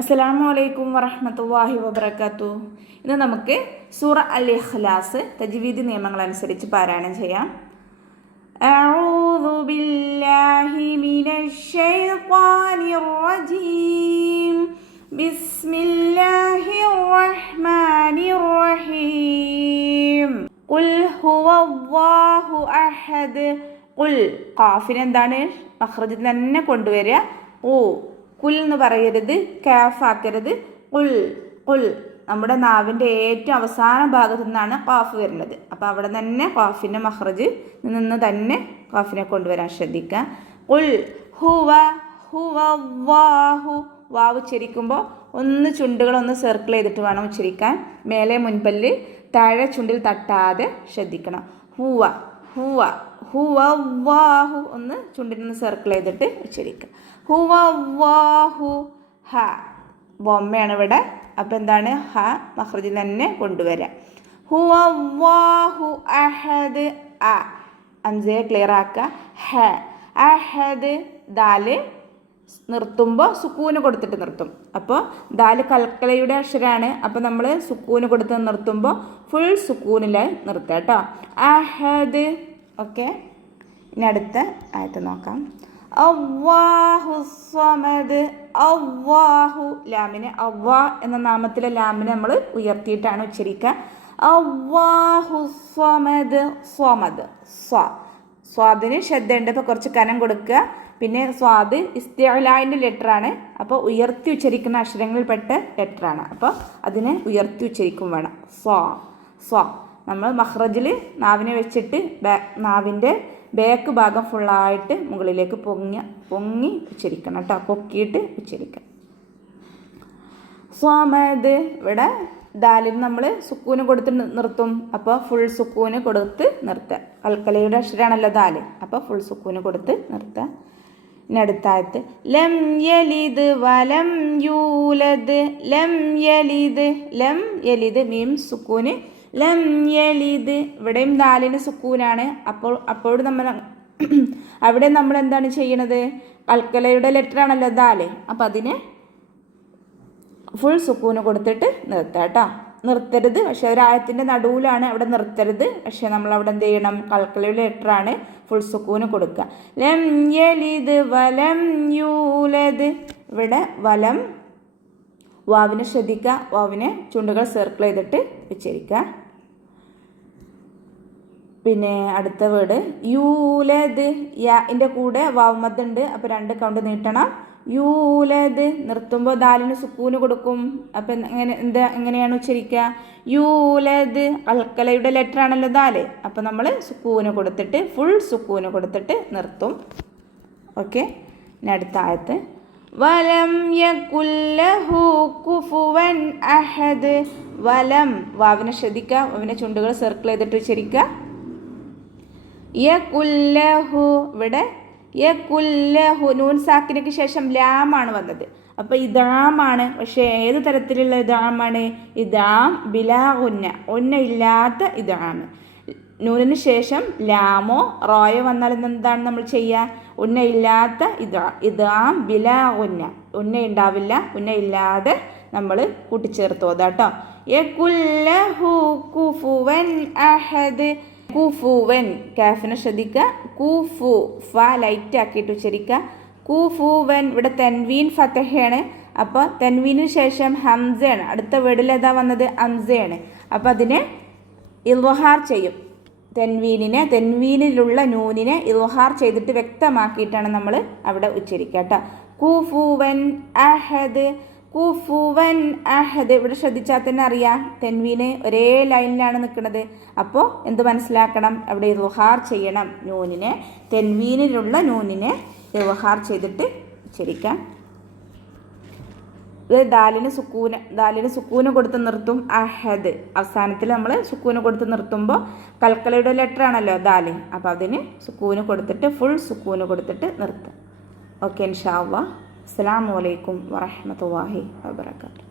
അസ്സലാമു അലൈക്കും വറഹ്മത്തുള്ളാഹി വബറകാതുഹു. ഇന്ന് നമുക്ക് സൂറ അൽ ഇഖ്ലാസ് തജ്വീദ് നിയമങ്ങൾ അനുസരിച്ച് പാരായണം ചെയ്യാം. അഊദു ബില്ലാഹി മിനശ് ശൈത്വാനിർ റജീം. ബിസ്മില്ലാഹിർ റഹ്മാനിർ റഹീം. ഖുൽ ഹുവല്ലാഹു അഹദ്. ഖുൽ ഖാഫിന് എന്താണ് മഖ്റജിൽ തന്നെ കൊണ്ടുവരിക. കുൽ എന്ന് പറയരുത്, കാഫ് ആക്കരുത്. കുൽ കുൽ നമ്മുടെ നാവിൻ്റെ ഏറ്റവും അവസാന ഭാഗത്തു നിന്നാണ് ഖാഫ് വരുന്നത്. അപ്പോൾ അവിടെ തന്നെ ഖാഫിൻ്റെ മഖ്റജ് നിന്ന് തന്നെ ഖാഫിനെ കൊണ്ടുവരാൻ ശ്രദ്ധിക്കുക. കുൽ ഹുവ ഹുവല്ലാഹു. വാവ് ഉച്ചരിക്കുമ്പോൾ ഒന്ന് ചുണ്ടുകളൊന്ന് സർക്കിൾ ചെയ്തിട്ട് വേണം ഉച്ചരിക്കാൻ. മേലെ മുൻപല്ല് താഴെ ചുണ്ടിൽ തട്ടാതെ ശ്രദ്ധിക്കണം. ഹുവ ഹുവ ഹുവല്ലാഹു ഒന്ന് ചുണ്ടിനൊന്ന് സർക്കിൾ ചെയ്തിട്ട് ഉച്ചരിക്കുക. ഹുവല്ലാഹു. ഹ ബൊമ്മയാണ് ഇവിടെ. അപ്പം എന്താണ് ഹ മഖ്റജിൽ തന്നെ കൊണ്ടുവരാം. ഹുവല്ലാഹു അഹദ്. അ അംസയെ ക്ലിയർ ആക്കുക. ഹ അഹദ്. ദാല് നിർത്തുമ്പോൾ സുക്കൂന് കൊടുത്തിട്ട് നിർത്തും. അപ്പോൾ ദാല് കൽക്കലയുടെ അക്ഷരമാണ്. അപ്പോൾ നമ്മൾ സുക്കൂന് കൊടുത്ത് നിർത്തുമ്പോൾ ഫുൾ സുക്കൂനിലായി നിർത്തുക കേട്ടോ. അഹദ്. ഓക്കെ, ഇനി അടുത്ത ആയത്ത് നോക്കാം. അല്ലാഹു സമദ്. അല്ലാഹു ലാമിനെ അവ്വാ എന്ന നാമത്തിലെ ലാമിനെ നമ്മൾ ഉയർത്തിയിട്ടാണ് ഉച്ചരിക്കുക. അല്ലാഹു സമദ്. സ്വമദ്. സ്വാദിന് ശ്രദ്ധയുണ്ട്. അപ്പോൾ കുറച്ച് കനം കൊടുക്കുക. പിന്നെ സ്വാദ് ഇസ്തിഅലാൻ്റെ ലെറ്ററാണ്. അപ്പോൾ ഉയർത്തി ഉച്ചരിക്കുന്ന അക്ഷരങ്ങളിൽപ്പെട്ട ലെറ്ററാണ്. അപ്പോൾ അതിനെ ഉയർത്തി ഉച്ചരിക്കും വേണം. സ്വ നമ്മൾ മഖ്റജിൽ നാവിനെ വെച്ചിട്ട് നാവിൻ്റെ ബാക്ക് ഭാഗം ഫുള്ളായിട്ട് മുകളിലേക്ക് പൊങ്ങി ഉച്ചരിക്കണം കേട്ടോ. പൊക്കിയിട്ട് ഉച്ചരിക്കണം. സ്വമദ്. ഇവിടെ ദാലിന് നമ്മൾ സുക്കൂന് കൊടുത്ത് നിർത്തും. അപ്പോൾ ഫുൾ സുക്കൂന് കൊടുത്ത് നിർത്തുക. കൽക്കലയുടെ അക്ഷരമാണല്ലോ ദാല്. അപ്പോൾ ഫുൾ സുക്കൂന് കൊടുത്ത് നിർത്തുക. ഇനി അടുത്തായത് ലം യലിദ് വലം യൂലദ്. ലം യലിദ്. ലം യലിദ് മീം സുക്കൂന്. ലം യലിദ്. ഇവിടെയും ദാലിന് സുക്കൂനാണ്. അപ്പോൾ അവിടെ നമ്മൾ എന്താണ് ചെയ്യണത്? കൽക്കലയുടെ ലെറ്റർ ആണല്ലോ ദാല്. അപ്പം അതിന് ഫുൾ സുക്കൂന് കൊടുത്തിട്ട് നിർത്തുക കേട്ടോ. നിർത്തരുത്. പക്ഷെ ഒരായത്തിൻ്റെ നടുവിലാണ്, അവിടെ നിർത്തരുത്. പക്ഷെ നമ്മൾ അവിടെ എന്ത് ചെയ്യണം? കൽക്കലയുടെ ലെറ്ററാണ്. ഫുൾ സുക്കൂന് കൊടുക്കുക. ലം യലിദ് വലം യൂലദ്. ഇവിടെ വലം വാവിനെ ശ്രദ്ധിക്കുക. വാവിനെ ചുണ്ടുകൾ സർക്കിൾ ചെയ്തിട്ട് ഉച്ചരിക്കുക. പിന്നെ അടുത്ത വേർഡ് യൂലദ്. യാൻ്റെ കൂടെ വാവ് മദ്ദുണ്ട്. അപ്പോൾ 2 കൗണ്ട് നീട്ടണം. യൂലദ്. നിർത്തുമ്പോൾ ദാലിന് സുക്കൂന് കൊടുക്കും. അപ്പം എങ്ങനെയാണ് ഉച്ചരിക്കുക? യൂലദ്. കൽക്കലയുടെ ലെറ്റർ ആണല്ലോ ദാല്. അപ്പം നമ്മൾ സുക്കൂന് കൊടുത്തിട്ട് ഫുൾ സുക്കൂന് കൊടുത്തിട്ട് നിർത്തും. ഓക്കെ, ഇനി അടുത്ത ആയത്ത് വലം യകുൽ ലഹു കുഫുവൻ അഹദ്. വലം വാവിനെ ശ്രദ്ധിക്കുക. വാവിനെ ചുണ്ടുകൾ സർക്കിൾ ചെയ്തിട്ട് ഉച്ചരിക്കുക. യകുൽ ലഹു. ഇവിടെ യകുൽ ലഹു നൂൻ സാക്കിനക്ക് ശേഷം ലാമാണ് വന്നത്. അപ്പോൾ ഇദാമാണ്. പക്ഷേ ഏത് തരത്തിലുള്ള ഇദാമാണ്? ഇദാം ബിലാ ഉന്ന. ഉന്ന ഇല്ലാത്ത ഇദാം. നൂനിന് ശേഷം ലാമോ റോയോ വന്നാൽ എന്താണ് നമ്മൾ ചെയ്യുക? ഉന്ന ഇല്ലാത്ത ഇദാം ബിലാ ഉന്ന. ഉന്ന ഉണ്ടാവില്ല. ഉന്ന ഇല്ലാതെ നമ്മൾ കൂട്ടിച്ചേർത്ത് ഓതാട്ടോ. യകുൽ ലഹു കുഫുവൻ അഹദ്. കുഫുവൻ. കാഫിനെ ശ്രദ്ധിക്കുക. കുഫു ഫ ലൈറ്റ് ആക്കിയിട്ട് ഉച്ചരിക്കുക. കുഫുവൻ. ഇവിടെ തൻവീൻ ഫതഹയാണ്. അപ്പോൾ തൻവീനിന് ശേഷം ഹംസയാണ്. അടുത്ത വേർഡിൽ ഏതാ വന്നത്? ഹംസയാണ്. അപ്പോൾ അതിനെ ഇൽഹാർ ചെയ്യും. തെൻവീനിലുള്ള നൂനിനെ ഇൽഹാർ ചെയ്തിട്ട് വ്യക്തമാക്കിയിട്ടാണ് നമ്മൾ അവിടെ ഉച്ചരിക്കുക കേട്ടോ. കുഫുവൻ അഹദ്. കുഫുവൻ അഹദ്. ഇവിടെ ശ്രദ്ധിച്ചാൽ തന്നെ അറിയാം തെൻവീന് ഒരേ ലൈനിലാണ് നിൽക്കുന്നത്. അപ്പോൾ എന്ത് മനസ്സിലാക്കണം? അവിടെ ഇൽഹാർ ചെയ്യണം. നൂനിനെ തെൻവീനിലുള്ള നൂനിനെ ഇൽഹാർ ചെയ്തിട്ട് ഉച്ചരിക്കാം. ഇത് ദാലിന് സുക്കൂന് കൊടുത്ത് നിർത്തും. അഹദ് അവസാനത്തിൽ നമ്മൾ സുക്കൂന് കൊടുത്ത് നിർത്തുമ്പോൾ കൽക്കലയുടെ ലെറ്റർ ആണല്ലോ ദാല്. അപ്പോൾ അതിന് സുക്കൂന് കൊടുത്തിട്ട് ഫുൾ സുക്കൂന് കൊടുത്തിട്ട് നിർത്തും. ഓക്കെ, ഇൻഷാ അല്ലാഹ്. അസ്സലാമു അലൈക്കും വറഹ്മത്തുള്ളാഹി വബറകാതുഹു.